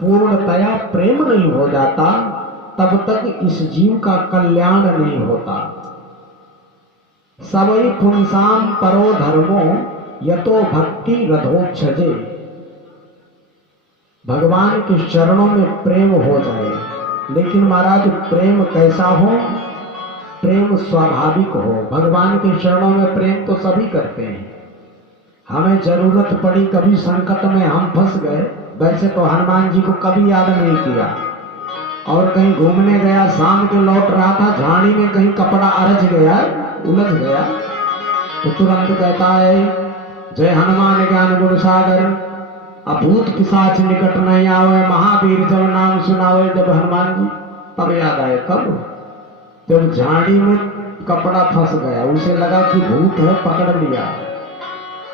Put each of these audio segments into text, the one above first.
पूर्णतया प्रेम नहीं हो जाता तब तक इस जीव का कल्याण नहीं होता। सवै पुंसाम परो धर्मो यतो भक्ति रथोक्षजे। भगवान के चरणों में प्रेम हो जाए, लेकिन महाराज प्रेम कैसा हो? प्रेम स्वाभाविक हो। भगवान के चरणों में प्रेम तो सभी करते हैं। हमें जरूरत पड़ी, कभी संकट में हम फंस गए, वैसे तो हनुमान जी को कभी याद नहीं किया। और कहीं घूमने गया, शाम को लौट रहा था, झाड़ी में कहीं कपड़ा अरझ गया, उलझ गया, तो तुरंत कहता है जय हनुमान ज्ञान गुण सागर, अभूत पिशाच निकट नहीं आवे, महावीर जब नाम सुनावे। जब हनुमान जी तब याद आए, कब? जब झाड़ी में कपड़ा फंस गया, उसे लगा कि भूत है, पकड़ लिया।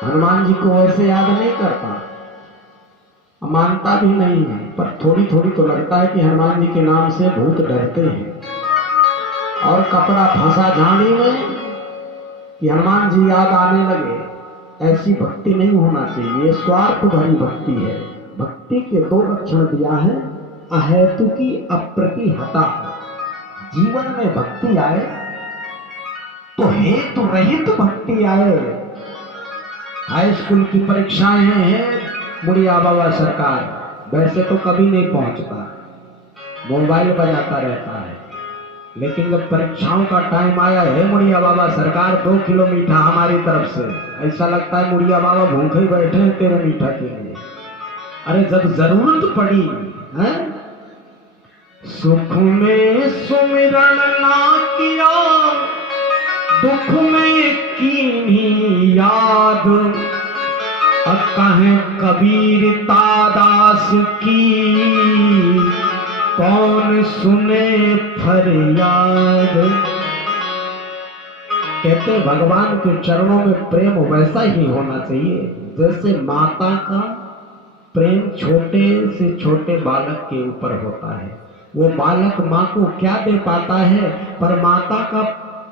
हनुमान जी को वैसे याद नहीं करता, मानता भी नहीं है, पर थोड़ी थोड़ी तो लगता है कि हनुमान जी के नाम से भूत डरते हैं। और कपड़ा फंसा झाड़ी में कि हनुमान जी याद आने लगे। ऐसी भक्ति नहीं होना चाहिए, ये स्वार्थ भरी भक्ति है। भक्ति के दो लक्षण दिया है, अहेतुकी अप्रतिहता। जीवन में भक्ति आए तो हेतु रहित भक्ति आए। हाई स्कूल की परीक्षाएं हैं, मुड़िया बाबा सरकार वैसे तो कभी नहीं पहुंचता, मोबाइल बजाता रहता है, लेकिन जब परीक्षाओं का टाइम आया है, मुड़िया बाबा सरकार 2 किलो मीठा हमारी तरफ से, ऐसा लगता है मुड़िया बाबा भूखे ही बैठे हैं तेरे मीठा के लिए। अरे जब जरूरत पड़ी है, सुख में सुमिरन ना किया, दुख में कीन्ही याद, कहें कबीर तादास की, कौन सुने फरियाद। कहते भगवान के चरणों में प्रेम वैसा ही होना चाहिए जैसे माता का प्रेम छोटे से छोटे बालक के ऊपर होता है। वो बालक माँ को क्या दे पाता है, पर माता का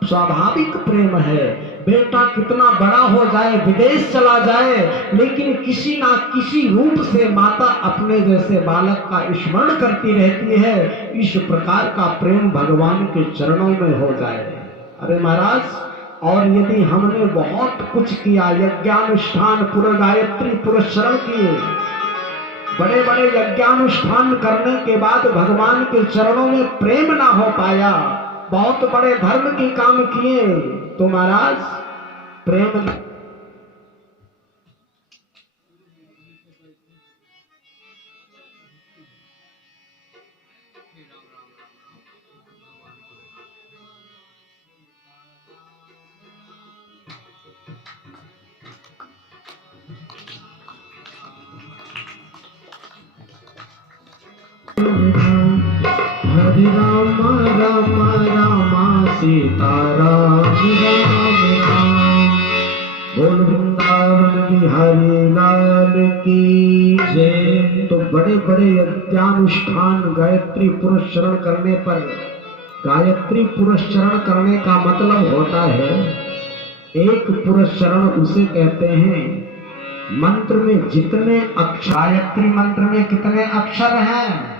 स्वाभाविक प्रेम है। बेटा कितना बड़ा हो जाए, विदेश चला जाए, लेकिन किसी ना किसी रूप से माता अपने जैसे बालक का स्मरण करती रहती है। इस प्रकार का प्रेम भगवान के चरणों में हो जाए। अरे महाराज, और यदि हमने बहुत कुछ किया, यज्ञानुष्ठान, पूरे गायत्री पुरस्चरण किए, बड़े बड़े यज्ञानुष्ठान करने के बाद भगवान के चरणों में प्रेम ना हो पाया, बहुत बड़े धर्म के काम किए, तो महाराज प्रेम हरे राम राम राम सीताराम राम राम, बोल वृंदावन बिहारी लाल की जय। तो बड़े बड़े यज्ञानुष्ठान गायत्री पुरस्चरण करने पर, गायत्री पुरस्चरण करने का मतलब होता है, एक पुरस्चरण उसे कहते हैं मंत्र में जितने अक्षर। गायत्री मंत्र में कितने अक्षर हैं?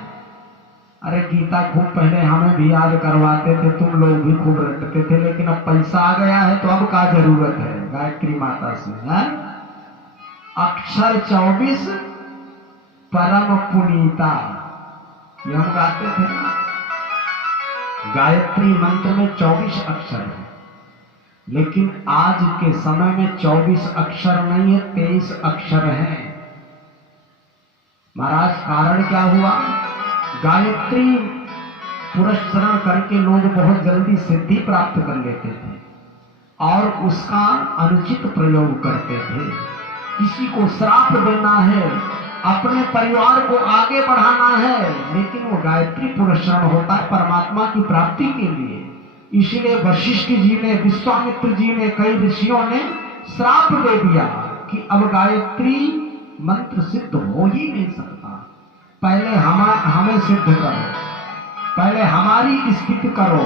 अरे गीता खूब पहले हमें भी याद करवाते थे, तुम लोग भी खूब रटते थे, लेकिन अब पैसा आ गया है तो अब क्या जरूरत है गायत्री माता से, है? अक्षर 24 परम पुनीता, ये हम गाते थे ना। गायत्री मंत्र में 24 अक्षर है, लेकिन आज के समय में 24 अक्षर नहीं है, 23 अक्षर है। महाराज कारण क्या हुआ? गायत्री पुरस्चरण करके लोग बहुत जल्दी सिद्धि प्राप्त कर लेते थे और उसका अनुचित प्रयोग करते थे। किसी को श्राप देना है, अपने परिवार को आगे बढ़ाना है, लेकिन वो गायत्री पुरस्चरण होता है परमात्मा की प्राप्ति के लिए। इसलिए वशिष्ठ जी ने, विश्वामित्र जी ने, कई ऋषियों ने श्राप दे दिया कि अब गायत्री मंत्र सिद्ध हो ही नहीं सकता। पहले हमें सिद्ध करो, पहले हमारी स्थिति करो,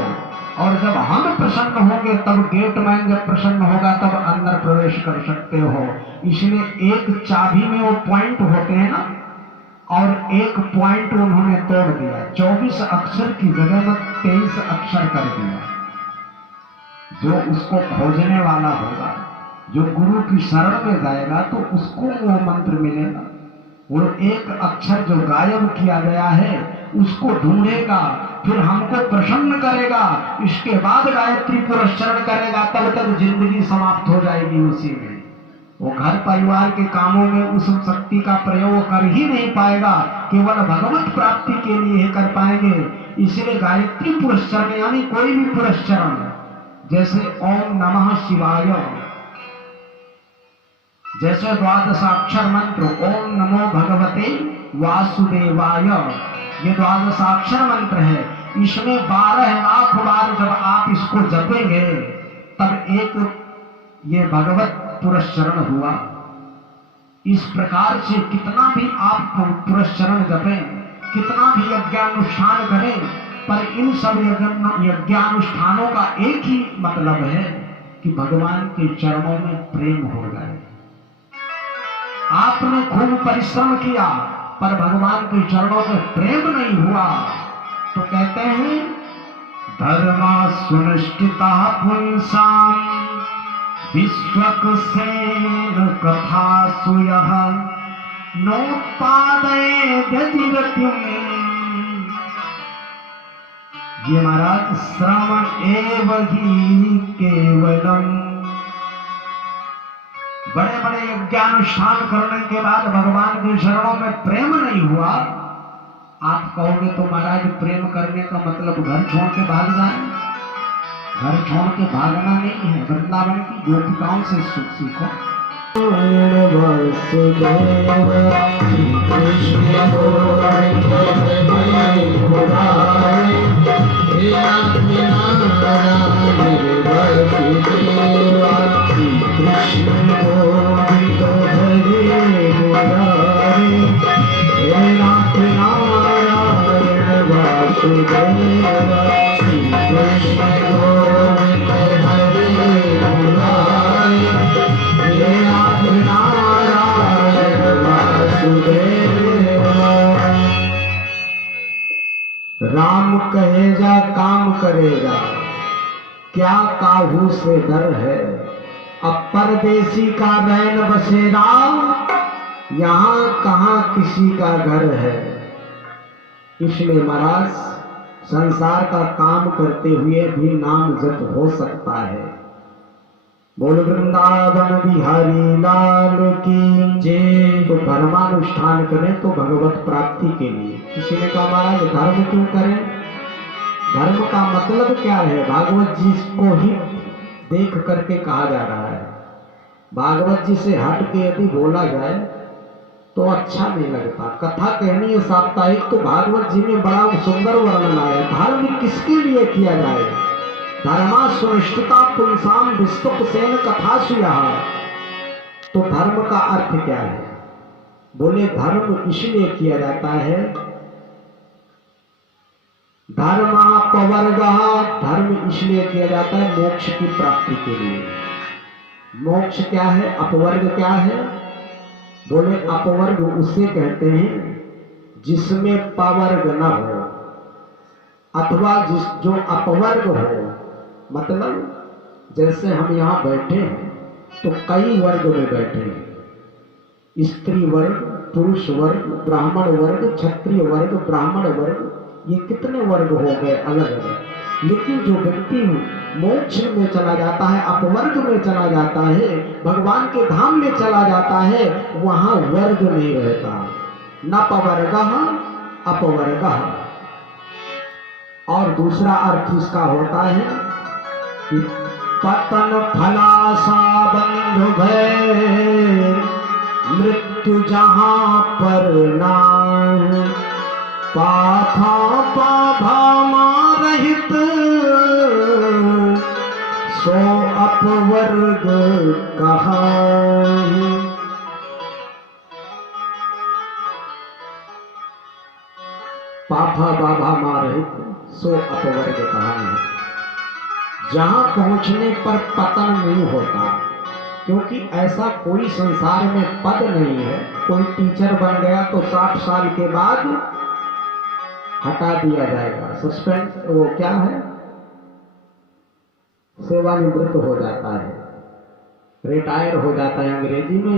और जब हम प्रसन्न होंगे तब गेटमैन जब प्रसन्न होगा तब अंदर प्रवेश कर सकते हो। इसलिए एक चाबी में वो पॉइंट होते हैं ना, और एक पॉइंट उन्होंने तोड़ दिया, 24 अक्षर की जगह में 23 अक्षर कर दिया। जो उसको खोजने वाला होगा, जो गुरु की शरण में जाएगा तो उसको वो मंत्र मिलेगा। वो एक अक्षर जो गायब किया गया है उसको ढूंढेगा, फिर हमको प्रसन्न करेगा, इसके बाद गायत्री पुरस्चरण करेगा, तब तक जिंदगी समाप्त हो जाएगी उसी में। वो घर परिवार के कामों में उस शक्ति का प्रयोग कर ही नहीं पाएगा, केवल भगवत प्राप्ति के लिए ही कर पाएंगे। इसलिए गायत्री पुरस्चरण यानी कोई भी पुरस्चरण, जैसे ओम नमः शिवाय, जैसे द्वादशाक्षर मंत्र ओम नमो भगवते वासुदेवाय, ये द्वादशाक्षर मंत्र है। इसमें 12 लाख बार जब आप इसको जपेंगे तब एक ये भगवत पुरस्चरण हुआ। इस प्रकार से कितना भी आप पुरस्चरण जपें, कितना भी यज्ञानुष्ठान करें, पर इन सब यज्ञानुष्ठानों का एक ही मतलब है कि भगवान के चरणों में प्रेम हो जाए। आपने खूब परिश्रम किया पर भगवान के चरणों में प्रेम नहीं हुआ तो कहते हैं धर्मा सुनिष्ठिता पुंसाम विश्वक सेन कथा सुयः नोत्पादये व्यतिरतिम्। ये महाराज श्रवण एव ही केवलम, बड़े बड़े यज्ञानुष्ठान करने के बाद भगवान के चरणों में प्रेम नहीं हुआ। आप कहोगे तो महाराज प्रेम करने का मतलब घर छोड़ के भाग जाए। घर छोड़ के भागना नहीं है, वृंदावन की गोपिकाओं से सीखो। राम कहेगा काम करेगा, क्या काहू से डर है। अब परदेसी का रैन बसेरा, यहाँ कहाँ किसी का घर है। इसलिए महाराज संसार का काम करते हुए भी नाम जप हो सकता है। बोल वृंदावन बिहारी लाल की जय। तो धर्मानुष्ठान करें तो भगवत प्राप्ति के लिए। किसी ने कहा महाराज धर्म क्यों करें, धर्म का मतलब क्या है। भागवत जी को ही देख करके कहा जा रहा है। भागवत जी से हट के यदि बोला जाए तो अच्छा नहीं लगता। कथा कहनी है साप्ताहिक तो भागवत जी में बड़ा सुंदर वर्णन आया। धर्म किसके लिए किया जाए। धर्मा सुनिष्ठिता पुंसाम विश्वक सेन कथा सुया। तो धर्म का अर्थ क्या है। बोले धर्म इसलिए किया जाता है, धर्मापवर्ग, धर्म इसलिए किया जाता है मोक्ष की प्राप्ति के लिए। मोक्ष क्या है, अपवर्ग क्या है। बोले अपवर्ग उसे कहते हैं जिसमें पवर्ग न हो, अथवा जो अपवर्ग हो। मतलब जैसे हम यहाँ बैठे हैं तो कई वर्ग में बैठे हैं, स्त्री वर्ग, पुरुष वर्ग, ब्राह्मण वर्ग, क्षत्रिय वर्ग, ब्राह्मण वर्ग, ये कितने वर्ग हो गए अलग अलग। लेकिन जो व्यक्ति मोक्ष में चला जाता है, अपवर्ग में चला जाता है, भगवान के धाम में चला जाता है, वहां वर्ग नहीं रहता। न पवर्ग अपवर्ग। और दूसरा अर्थ इसका होता है कि पतन फलासा बंधु भय, मृत्यु जहां पर नाम, पाथा पाभा रहित, सो अपवर्ग कहा। पाभा बाभा रहित सो अपवर्ग कहा है। जहां पहुंचने पर पतन नहीं होता, क्योंकि ऐसा कोई संसार में पद नहीं है, कोई टीचर बन गया तो 60 साल के बाद हटा दिया जाएगा, सस्पेंड, वो क्या है, सेवानिवृत्त हो जाता है, रिटायर हो जाता है। अंग्रेजी में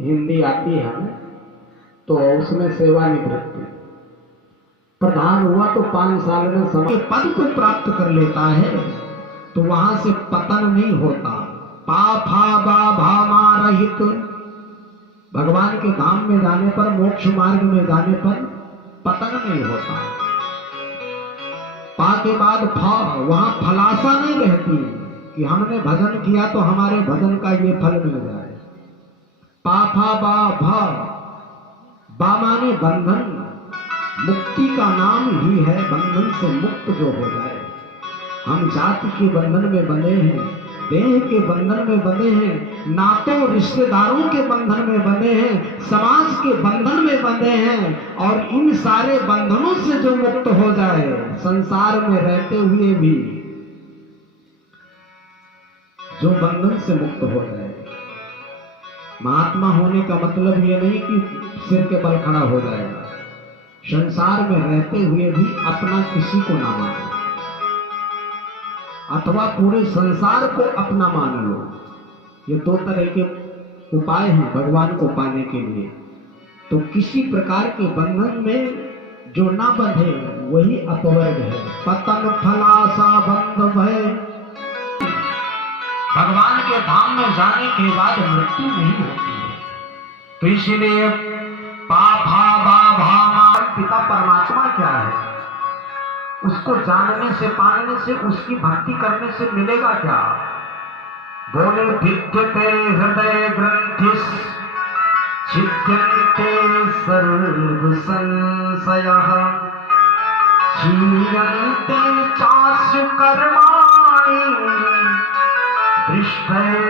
हिंदी आती है हमें, तो उसमें सेवानिवृत्ति। प्रधान हुआ तो 5 साल में समय पद को प्राप्त कर लेता है, तो वहां से पतन नहीं होता। पा फा बा भा मा रहित, भगवान के धाम में जाने पर, मोक्ष मार्ग में जाने पर पतन नहीं होता। पा के बाद फा, वहां फलाशा नहीं रहती कि हमने भजन किया तो हमारे भजन का ये फल मिल जाए। पा फा बा भा, बा माने बंधन, मुक्ति का नाम ही है बंधन से मुक्त जो हो जाए। हम जाति के बंधन में बंधे हैं, देह के बंधन में बंधे हैं, नातों रिश्तेदारों के बंधन में बंधे हैं, समाज के बंधन में बंधे हैं, और इन सारे बंधनों से जो मुक्त हो जाए, संसार में रहते हुए भी जो बंधन से मुक्त हो जाए। महात्मा होने का मतलब ये नहीं कि सिर के बल खड़ा हो जाएगा, संसार में रहते हुए भी अपना किसी को ना मानो, अथवा पूरे संसार को अपना मान लो। ये 2 तरह के उपाय हैं भगवान को पाने के लिए। तो किसी प्रकार के बंधन में जो ना बंधे वही अपवर्ग है। पतन फलासा बंध भय, भगवान के धाम में जाने के बाद मृत्यु नहीं होती है। तो इसीलिए पा भा बा भा मा, पिता परमात्मा क्या है, उसको जानने से, पाने से, उसकी भक्ति करने से मिलेगा क्या। बोले भिद्यते हृदय ग्रंथिस छिद्यन्ते सर्व संशयः क्षीयन्ते चास्य कर्माणि दृष्टैवात्मनीश्वरे।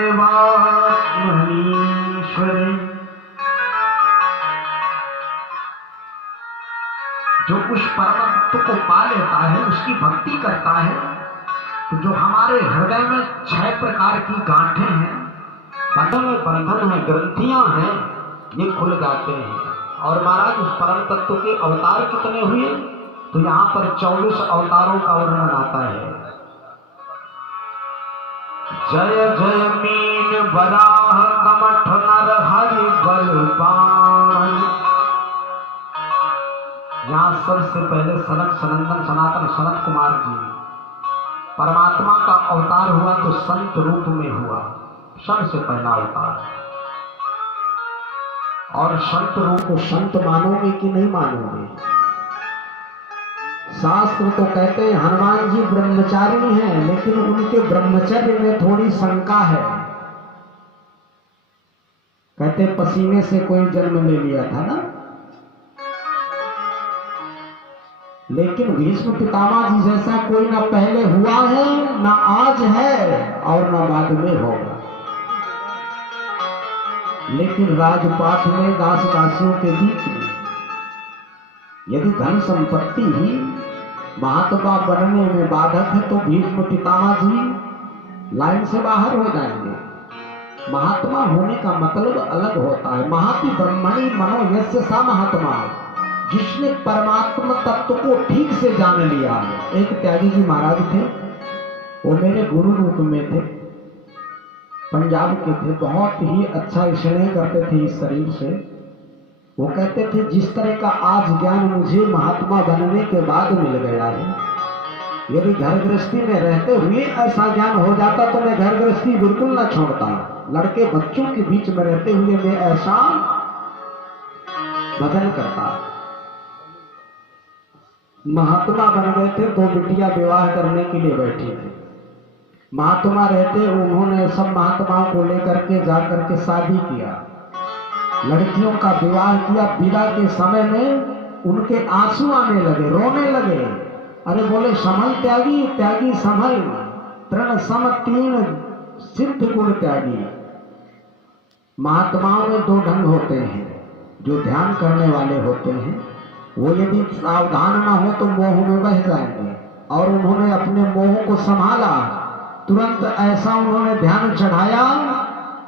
जो उस परम तत्व को पा लेता है, उसकी भक्ति करता है, तो जो हमारे हृदय में 6 प्रकार की गांठें हैं, बंधन है, ग्रंथियां हैं, ये खुल जाते हैं। और महाराज उस परम तत्व के अवतार कितने हुए, तो यहाँ पर 24 अवतारों का वर्णन आता है। जय जय मीन वराह कमठ नर हरि बलपान। यहाँ सबसे पहले सनक सनंदन सनातन सनत कुमार जी, परमात्मा का अवतार हुआ तो संत रूप में हुआ, सबसे पहला अवतार। और संत रूप को संत मानोगे कि नहीं मानोगे? शास्त्र तो कहते हैं हनुमान जी ब्रह्मचारी हैं, लेकिन उनके ब्रह्मचर्य में थोड़ी शंका है। कहते पसीने से कोई जन्म ले लिया था ना, लेकिन भीष्म पितामह जी जैसा कोई ना पहले हुआ है, ना आज है, और ना बाद में होगा। लेकिन राजपाट में दास दासियों के बीच में यदि धन संपत्ति ही महात्मा बनने में बाधक है, तो भीष्म पितामह जी लाइन से बाहर हो जाएंगे। महात्मा होने का मतलब अलग होता है। महाति ब्रह्मणि मनो यस्य सा महात्मा, जिसने परमात्मा तत्व को ठीक से जान लिया है। एक त्यागी जी महाराज थे, वो मेरे गुरु रूप में थे, पंजाब के थे, बहुत ही अच्छा स्नेह करते थे इस शरीर से। वो कहते थे जिस तरह का आज ज्ञान मुझे महात्मा बनने के बाद मिल गया है, यदि घर गृहस्थी में रहते हुए ऐसा ज्ञान हो जाता तो मैं घर गृहस्थी बिल्कुल ना छोड़ता। लड़के बच्चों के बीच में रहते हुए मैं ऐसा भजन करता। महात्मा बन गए थे, 2 बिटिया विवाह करने के लिए बैठी थी। महात्मा रहते उन्होंने सब महात्माओं को लेकर के जाकर के शादी किया, लड़कियों का विवाह किया। विदा के समय में उनके आंसू आने लगे, रोने लगे। अरे बोले संभल त्यागी, त्यागी संभल, तृण सम 3 सिद्ध गुण त्यागी। महात्माओं में 2 ढंग होते हैं। जो ध्यान करने वाले होते हैं वो यदि सावधान ना हो तो मोह में बह जाएंगे, और उन्होंने अपने मोह को संभाला। तुरंत ऐसा उन्होंने ध्यान चढ़ाया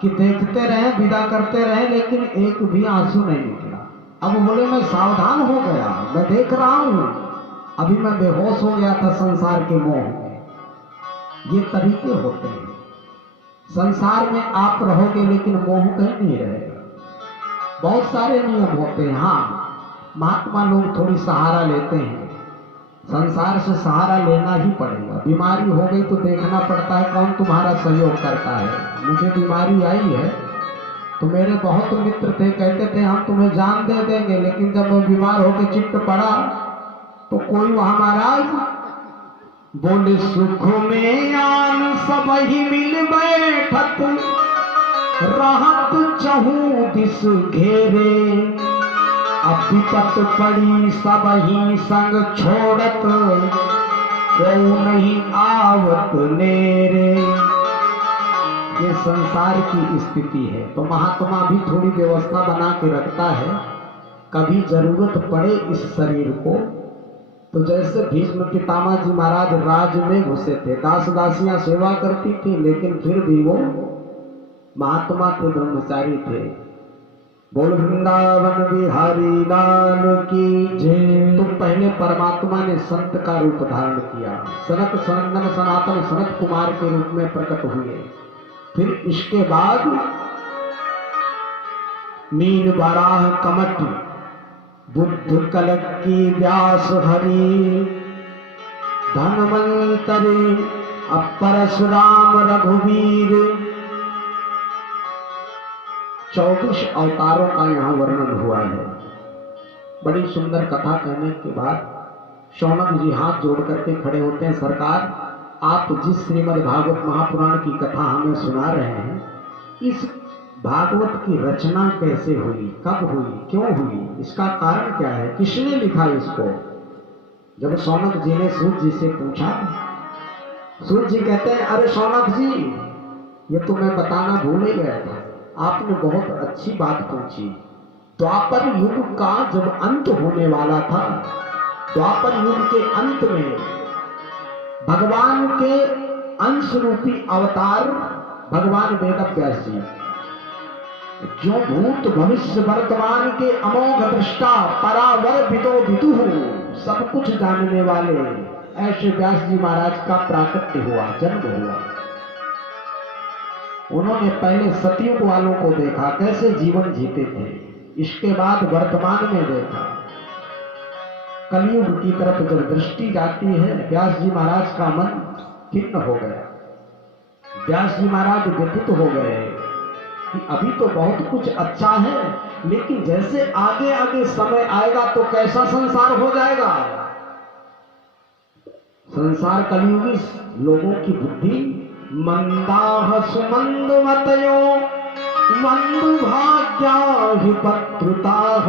कि देखते रहे, विदा करते रहे, लेकिन एक भी आंसू नहीं निकला। अब बोले मैं सावधान हो गया, मैं देख रहा हूं, अभी मैं बेहोश हो गया था संसार के मोह में। ये तरीके होते हैं। संसार में आप रहोगे लेकिन मोह कहीं नहीं रहेगा। बहुत सारे नियम होते हैं। हाँ, महात्मा लोग थोड़ी सहारा लेते हैं, संसार से सहारा लेना ही पड़ेगा। बीमारी हो गई तो देखना पड़ता है कौन तुम्हारा सहयोग करता है। मुझे बीमारी आई है तो मेरे बहुत मित्र थे, कहते थे हम तुम्हें जान दे देंगे, लेकिन जब मैं बीमार होकर चित्त पड़ा तो कोई वहां महाराज बोले सुख में आन सब ही मिल बैठत, राहत चहु दिस घेरे, अब विपत पड़ी सब ही संग छोड़त, को नहीं आवत नेरे। ये संसार की स्थिति है। तो महात्मा भी थोड़ी व्यवस्था बना के रखता है, कभी जरूरत पड़े इस शरीर को। तो जैसे भीष्म पितामह जी महाराज राज में घुसे थे, दास दासियां सेवा करती थी, लेकिन फिर भी वो महात्मा थे, ब्रह्मचारी थे। बोल वृंदावन बिहारी लाल की जय। तो पहले परमात्मा ने संत का रूप धारण किया, सनत सनंदन सनातन सनत कुमार के रूप में प्रकट हुए। फिर इसके बाद मीन बराह कमट बुद्ध कलक की व्यास हरि, धनवंतरी अपरशुराम रघुवीर। 24 अवतारों का यहाँ वर्णन हुआ है। बड़ी सुंदर कथा कहने के बाद शौनक जी हाथ जोड़ करके खड़े होते हैं, सरकार आप जिस श्रीमद् भागवत महापुराण की कथा हमें सुना रहे हैं, इस भागवत की रचना कैसे हुई, कब हुई, क्यों हुई, इसका कारण क्या है, किसने लिखा इसको। जब शौनक जी ने सूत जी से पूछा, सूत जी कहते हैं अरे शौनक जी, ये तो मैं बताना भूल ही गया था, आपने बहुत अच्छी बात पूछी। द्वापर युग का जब अंत होने वाला था, द्वापर युग के अंत में भगवान के अंश रूपी अवतार भगवान वेदव्यास जी, जो भूत भविष्य वर्तमान के अमोघ दृष्टा परावर विदो विदु सब कुछ जानने वाले ऐसे व्यास जी महाराज का प्राकट्य हुआ, जन्म हुआ। उन्होंने पहले सतयुग वालों को देखा कैसे जीवन जीते थे, इसके बाद वर्तमान में देखा। कलयुग की तरफ जब दृष्टि जाती है, व्यास जी महाराज का मन खिन्न हो गया। व्यास जी महाराज व्यथित हो गए कि अभी तो बहुत कुछ अच्छा है, लेकिन जैसे आगे आगे समय आएगा तो कैसा संसार हो जाएगा। संसार कलयुगी लोगों की बुद्धि मंदाह सुमंद मतयो मंद भाग्या ही पत्रुताः।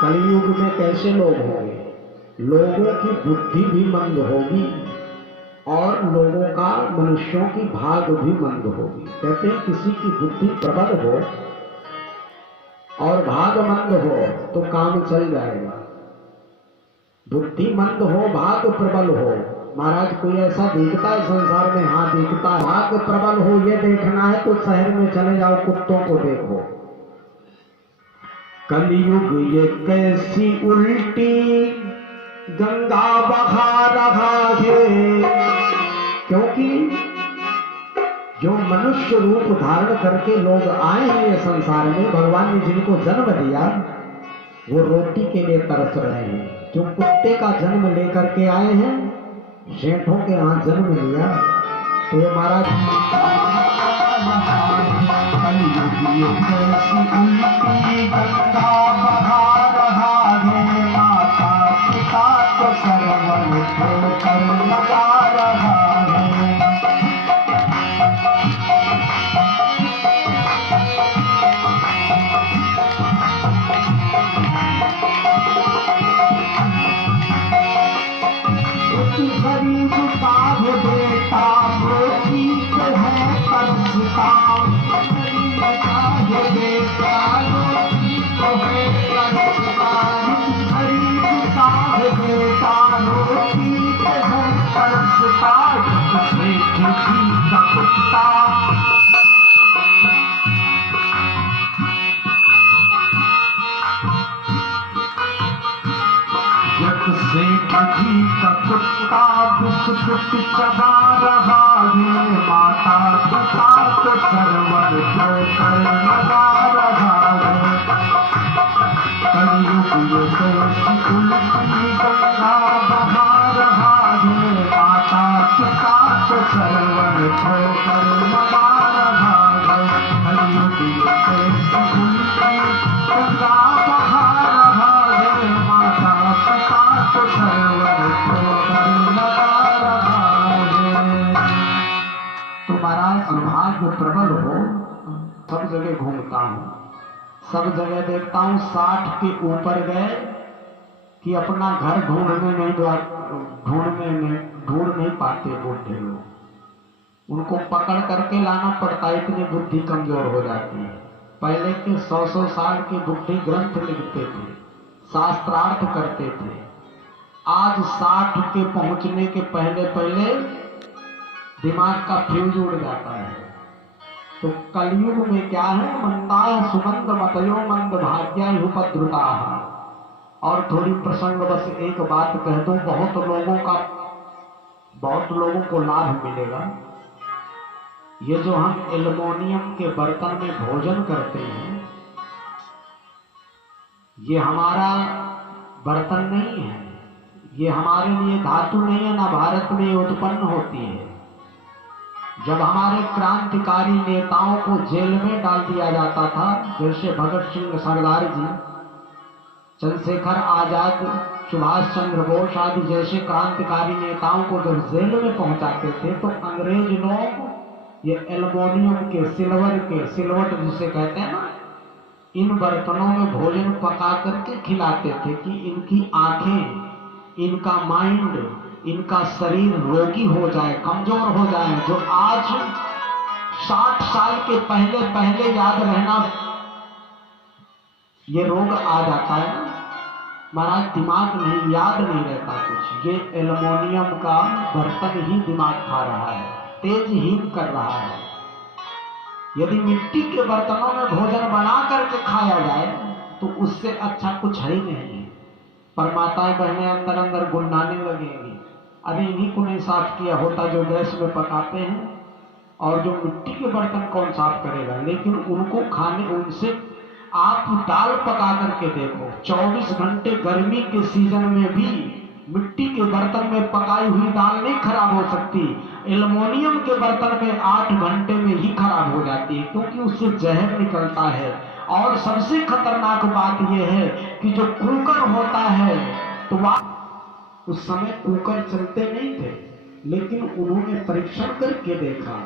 कलयुग में कैसे लोग होंगे, लोगों की बुद्धि भी मंद होगी और लोगों का, मनुष्यों की भाग भी मंद होगी। कहते हैं किसी की बुद्धि प्रबल हो और भाग मंद हो तो काम चल जाएगा। बुद्धि मंद हो, भाग प्रबल हो। महाराज कोई ऐसा दिखता है संसार में? हाँ दिखता है। भाग प्रबल हो ये देखना है तो शहर में चले जाओ, कुत्तों को देखो। कलयुग ये कैसी उल्टी गंगा बहा रहा है, क्योंकि जो मनुष्य रूप धारण करके लोग आए हैं ये संसार में, भगवान ने जिनको जन्म दिया वो रोटी के लिए तरस रहे हैं। जो कुत्ते का जन्म लेकर के आए हैं, सेठों के यहाँ जन्म लिया, तो ये महाराज माता पिता को सरवन ठोकर लगा रहा है। गरीब का बेटा रोटी को है तरसता, गरीब का बेटा रोटी को है सेठ जी का कुत्ता बिस्कुट चबा रहा है, माता पिता को सरवर ठोकर लगा रहा है। कलयुग ये देश उल्टी गंगा बहा रहा है, माता पिता को सरवर ठोकर लगा रहा है। कलयुग ये देश उल्टी गंगा बहा रहा है, माता पिता को सरवर ठोकर लगा रहा है। तो महाराज सौभाग्य प्रबल हो, सब जगह घूमता हूँ, सब जगह देखता हूँ 60 के ऊपर गए कि अपना घर ढूंढ नहीं पाते बूढ़े लोग। उनको पकड़ करके लाना पड़ता है, इतनी बुद्धि कमजोर हो जाती है। पहले के 100 साल के बुद्धि ग्रंथ लिखते थे, शास्त्रार्थ करते थे। आज 60 के पहुंचने के पहले पहले दिमाग का फ्यूज उड़ जाता है। तो कलयुग में क्या है, मंदा सुमंद मतयो मंद भाग्या उपद्रुता। और थोड़ी प्रसंग बस एक बात कह दूं, बहुत लोगों को लाभ मिलेगा। ये जो हम एल्युमिनियम के बर्तन में भोजन करते हैं, ये हमारा बर्तन नहीं है, ये हमारे लिए धातु नहीं है, ना भारत में उत्पन्न होती है। जब हमारे क्रांतिकारी नेताओं को जेल में डाल दिया जाता था, जैसे भगत सिंह, सरदार जी, चंद्रशेखर आजाद, सुभाष चंद्र बोस आदि जैसे क्रांतिकारी नेताओं को जब जेल में पहुंचाते थे, तो अंग्रेज लोग ये एल्युमिनियम के, सिलवट जिसे कहते हैं ना, इन बर्तनों में भोजन पका करके खिलाते थे कि इनकी आंखें, इनका माइंड, इनका शरीर रोगी हो जाए, कमजोर हो जाए। जो आज 60 साल के पहले याद रहना, ये रोग आ जाता है ना महाराज, दिमाग नहीं, याद नहीं रहता कुछ। ये एल्युमिनियम का बर्तन ही दिमाग खा रहा है, तेजहीन कर रहा है। यदि मिट्टी के बर्तनों में भोजन बना करके खाया जाए तो उससे अच्छा कुछ है ही नहीं। पर माताएं बहनें अंदर अंदर गुनगुनाने लगेंगी, अरे इन्हीं को नहीं साफ किया होता जो गैस में पकाते हैं, और जो मिट्टी के बर्तन कौन साफ करेगा। लेकिन उनको खाने, उनसे आप दाल पका करके देखो, 24 घंटे गर्मी के सीजन में भी मिट्टी के बर्तन में पकाई हुई दाल नहीं खराब हो सकती। एल्युमिनियम के बर्तन में 8 घंटे में ही खराब हो जाती है, क्योंकि उससे जहर निकलता है। और सबसे खतरनाक बात यह है कि जो कुकर होता है, तो उस समय कुकर चलते नहीं थे, लेकिन उन्होंने परीक्षण करके देखा,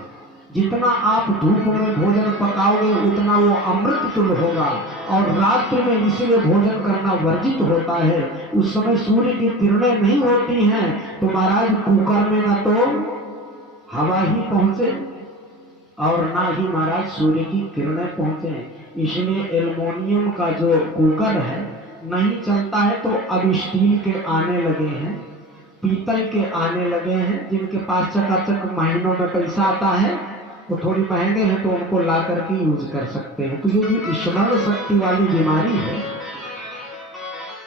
जितना आप धूप में भोजन पकाओगे उतना वो अमृत तुल्य होगा। और रात्रि में इसलिए भोजन करना वर्जित होता है, उस समय सूर्य की किरणें नहीं होती हैं। तो महाराज कुकर में ना तो हवा ही पहुंचे और ना ही महाराज सूर्य की किरणें पहुंचे। इसलिए एल्युमिनियम का जो कुकर है नहीं चलता है। तो अब स्टील के आने लगे हैं, पीतल के आने लगे हैं, जिनके पास चकाचक महीनों में पैसा आता है, वो थोड़ी महंगे हैं तो उनको ला करके यूज कर सकते हैं। तो ये जो स्मरण शक्ति वाली बीमारी है,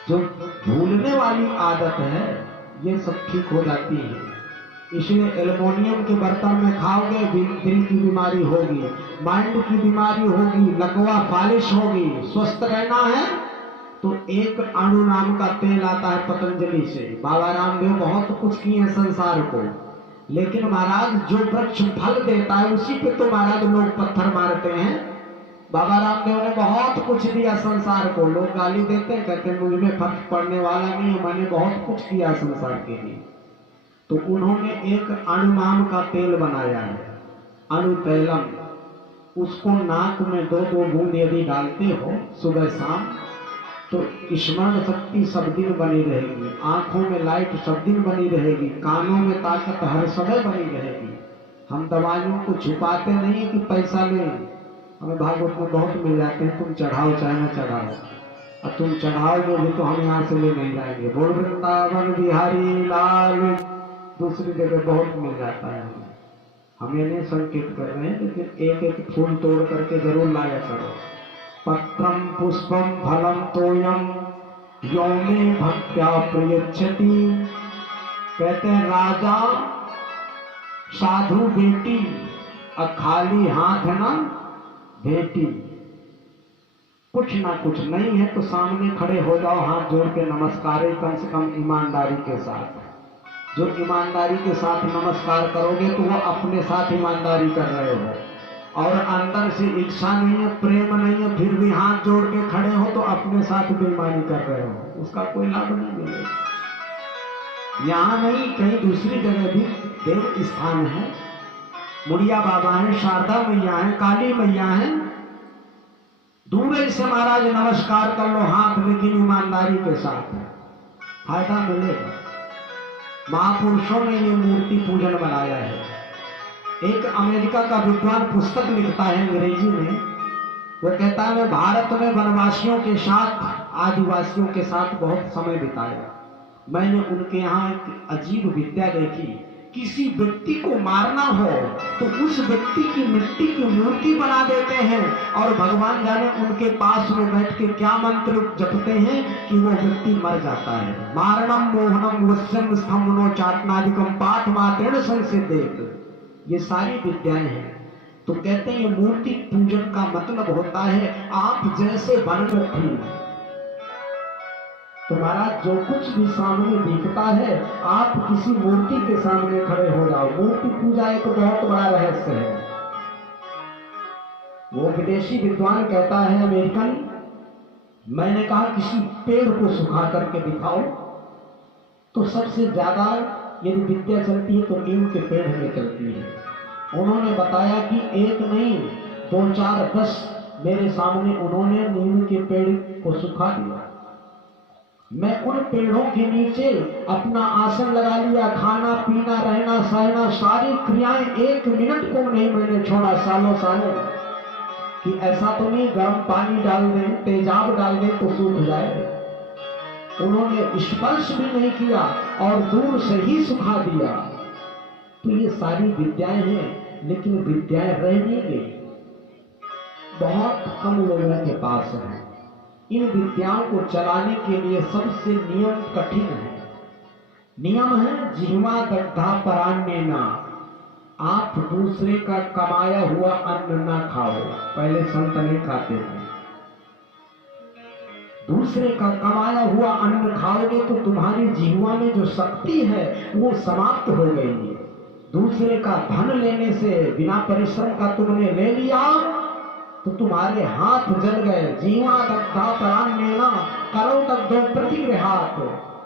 जो भूलने वाली आदत है, ये सब ठीक हो जाती है। इसलिए एल्युमिनियम के बर्तन में खाओगे, दिल की बीमारी होगी, माइंड की बीमारी होगी, लकवा फालिश होगी। स्वस्थ रहना है तो एक अणु नाम का तेल आता है पतंजलि से। बाबा रामदेव बहुत कुछ किए संसार को, लेकिन महाराज जो वृक्ष फल देता है उसी पे तो महाराज लोग पत्थर मारते हैं। बाबा रामदेव ने बहुत कुछ दिया संसार को, लोग गाली देते हैं, कहते हैं मुझ में फर्क पड़ने वाला नहीं, मैंने बहुत कुछ किया संसार के लिए। तो उन्होंने एक अणु नाम का तेल बनाया है, अणु तैलम। उसको नाक में 2-2 बूंद यदि डालते हो सुबह शाम, तो स्मरण शक्ति सब दिन बनी रहेगी, आंखों में लाइट सब दिन बनी रहेगी, कानों में ताकत हर समय बनी रहेगी। हम दवाइयों को छुपाते नहीं कि पैसा लें, हमें भागवत में बहुत मिल जाते हैं, तुम चढ़ाओ चाहे न चढ़ाओ, और तुम चढ़ाओगे भी तो हम यहाँ से ले नहीं जाएंगे। बोल वृंदावन बिहारी लाल, दूसरी जगह बहुत मिल जाता है। हम ये नहीं संकेत कर रहे हैं, लेकिन एक एक फूल तोड़ करके जरूर लाया करो। पत्रम पुष्पम फलम तोयम यो मे भक्त्या प्रयच्छति। कहते हैं राजा साधु बेटी खाली हाथ न भेटी। कुछ ना कुछ नहीं है तो सामने खड़े हो जाओ, हाथ जोड़ के नमस्कार, कम से कम ईमानदारी के साथ। जो ईमानदारी के साथ नमस्कार करोगे तो वो अपने साथ ईमानदारी कर रहे हो, और अंदर से इच्छा नहीं है, प्रेम नहीं है, फिर भी हाथ जोड़ के खड़े हो तो अपने साथ बेईमानी कर रहे हो, उसका कोई लाभ नहीं मिलेगा। यहाँ नहीं, कहीं दूसरी जगह भी देव स्थान है, मुड़िया बाबा है, शारदा मैया है, काली मैया है। दूर से महाराज नमस्कार कर लो हाथ, लेकिन ईमानदारी के साथ, फायदा मिलेगा। महापुरुषों ने ये मूर्ति पूजन बनाया है। एक अमेरिका का विद्वान पुस्तक लिखता है अंग्रेजी में, वो कहता है मैं भारत में वनवासियों के साथ, आदिवासियों के साथ बहुत समय बिताया। मैंने उनके यहाँ एक अजीब विद्या देखी। किसी व्यक्ति को मारना हो तो उस व्यक्ति की मिट्टी की मूर्ति बना देते हैं, और भगवान जाने उनके पास में बैठ के क्या मंत्र जपते हैं कि वो व्यक्ति मर जाता है। मारणम मोहनम वश्यम स्तंभनो चाटनादिकम पाठ मात्रेण संसिद्धेत। ये सारी विद्याएं हैं। तो कहते हैं ये मूर्ति पूजन का मतलब होता है आप जैसे बन रखी, तुम्हारा जो कुछ भी सामने दिखता है, आप किसी मूर्ति के सामने खड़े हो जाओ। मूर्ति पूजा एक बहुत बड़ा रहस्य है। वो विदेशी विद्वान कहता है, अमेरिकन, मैंने कहा किसी पेड़ को सुखा करके दिखाओ, तो सबसे ज्यादा यदि विद्या चलती है तो नीम के पेड़ में चलती है। उन्होंने बताया कि एक नहीं 2 4 10 मेरे सामने उन्होंने नीम के पेड़ को सुखा दिया। मैं उन पेड़ों के नीचे अपना आसन लगा लिया, खाना पीना रहना सहना सारी क्रियाएं 1 मिनट को नहीं मैंने छोड़ा, सालों सालों, कि ऐसा तो नहीं गर्म पानी डाल दें, तेजाब डाल दें तो सूख जाए। उन्होंने स्पर्श भी नहीं किया और दूर से ही सुखा दिया। तो ये सारी विद्याएं हैं, लेकिन विद्याएं रह नहीं गई, बहुत कम लोगों के पास है। इन विद्याओं को चलाने के लिए सबसे नियम कठिन है। नियम है जिह्वा दग्धा परान्नेना, आप दूसरे का कमाया हुआ अन्न ना खाओ। पहले संत नहीं खाते थे। दूसरे का कमाया हुआ अन्न खाओगे तो तुम्हारी जिह्वा में जो शक्ति है वो समाप्त हो गई। दूसरे का धन लेने से बिना परिश्रम का तुमने ले लिया तो तुम्हारे हाथ जल गए। जीवा दग्धा परान्नेना करो दग्धो प्रतिगृहात्,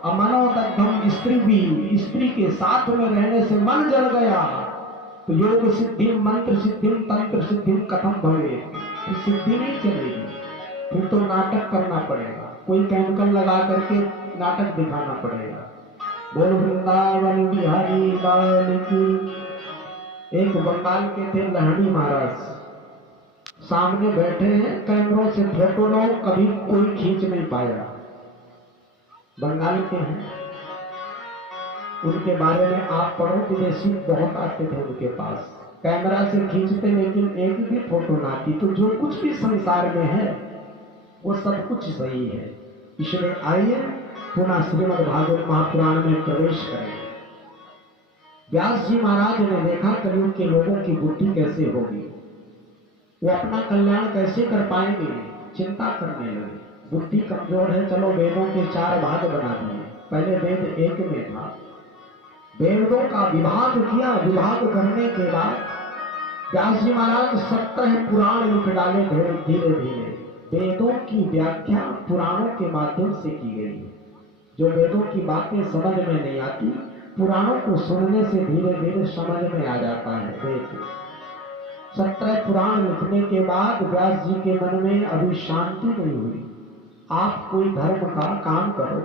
अमनो दग्धम स्त्री भी, स्त्री के साथ में रहने से मन जल गया। तो योग सिद्धि मंत्र सिद्धि तंत्र सिद्धि कथम भवे, तो सिद्धि नहीं चलेगी, फिर तो नाटक करना पड़ेगा, कोई केमिकल लगा करके नाटक दिखाना पड़ेगा। बोल वृंदावन बिहारी लाल की। एक बंगाल के थे लहड़ी महाराज, सामने बैठे हैं, कैमरों से फोटो लो, कभी कोई खींच नहीं पाया। बंगाल के हैं, उनके बारे में आप पढ़ो, विदेशी बहुत आते थे उनके पास, कैमरा से खींचते लेकिन एक भी फोटो ना आती। तो जो कुछ भी संसार में है वो सब कुछ सही है। इसलिए आइए पुनः श्रीमद् भागवत महापुराण में प्रवेश करें। व्यास जी महाराज ने देखा कलयुग के लोगों की बुद्धि कैसे होगी, वो अपना कल्याण कैसे कर पाएंगे, चिंता करने लगे। बुद्धि कमजोर है, चलो वेदों के 4 भाग बना दिए। पहले वेद एक में था, वेदों का विभाग किया। विभाग करने के बाद व्यास जी महाराज 17 पुराण लिख डाले धीरे धीरे। वेदों की व्याख्या पुराणों के माध्यम से की गई है। जो वेदों की बातें समझ में नहीं आती, पुराणों को सुनने से धीरे धीरे समझ में आ जाता है। वेद 17 पुराण लिखने के बाद व्यास जी के मन में अभी शांति नहीं हुई। आप कोई धर्म का काम करो,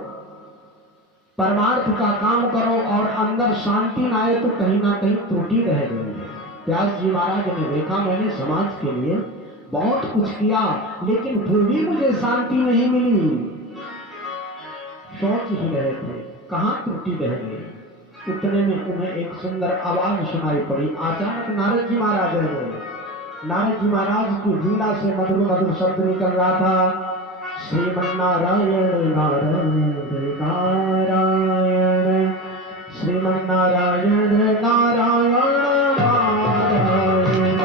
परमार्थ का काम करो और अंदर शांति ना आए तो कहीं ना कहीं त्रुटि रह गई है। व्यास जी महाराज ने देखा मैंने समाज के लिए बहुत कुछ किया लेकिन फिर भी मुझे शांति नहीं मिली। सोच ही रहे थे कहां त्रुटि रह गई। उतने में उन्हें एक सुंदर आवाज सुनाई पड़ी। अचानक नारद जी महाराज आए। नारद जी महाराज की वीणा से मधुर मधुर शब्द निकल रहा था। श्रीमन्नारायण नारायण नारायण श्रीमन्नारायण नारायण नारायण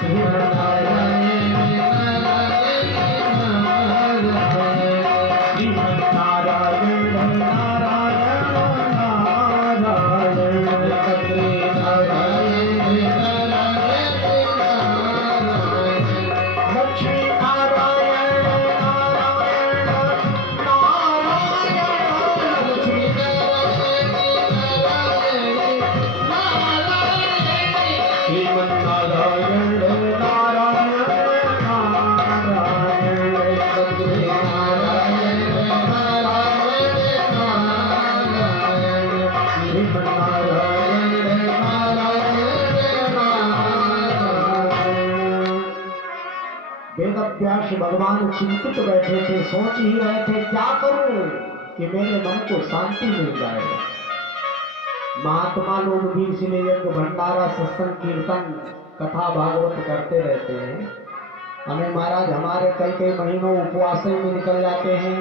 श्रीमन्नारायण श्रीमन्नारायण नारायण नारायण लक्ष्मी वेदव्यास भगवान चिंतित बैठे थे, सोच ही रहे थे क्या करूं कि मेरे मन को शांति मिल जाए। महात्मा लोग भी इसलिए यज्ञ भंडारा सत्संग कीर्तन कथा भागवत करते रहते हैं। हमें महाराज हमारे कई कई महीनों उपवास में निकल जाते हैं,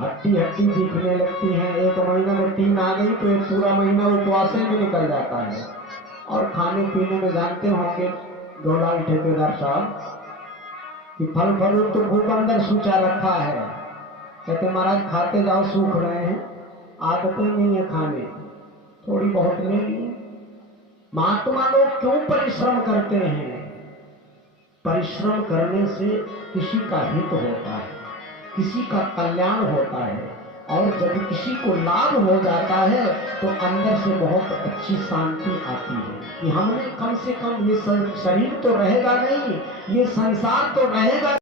हड्डी हड्डी दिखने लगती है। एक महीने में 3 आ गई तो एक पूरा महीना उपवास में निकल जाता है। और खाने पीने में जानते होंगे गौलाल ठेकेदार साहब कि फल फरूट तो खूब अंदर सूचा रखा है। कहते महाराज खाते जाओ, सूख रहे हैं, आदतें नहीं है खाने, थोड़ी बहुत ले ली। महात्मा लोग क्यों परिश्रम करते हैं? परिश्रम करने से किसी का हित होता है, किसी का कल्याण होता है, और जब किसी को लाभ हो जाता है तो अंदर से बहुत अच्छी शांति आती है कि हमने कम से कम ये शरीर तो रहेगा नहीं, ये संसार तो रहेगा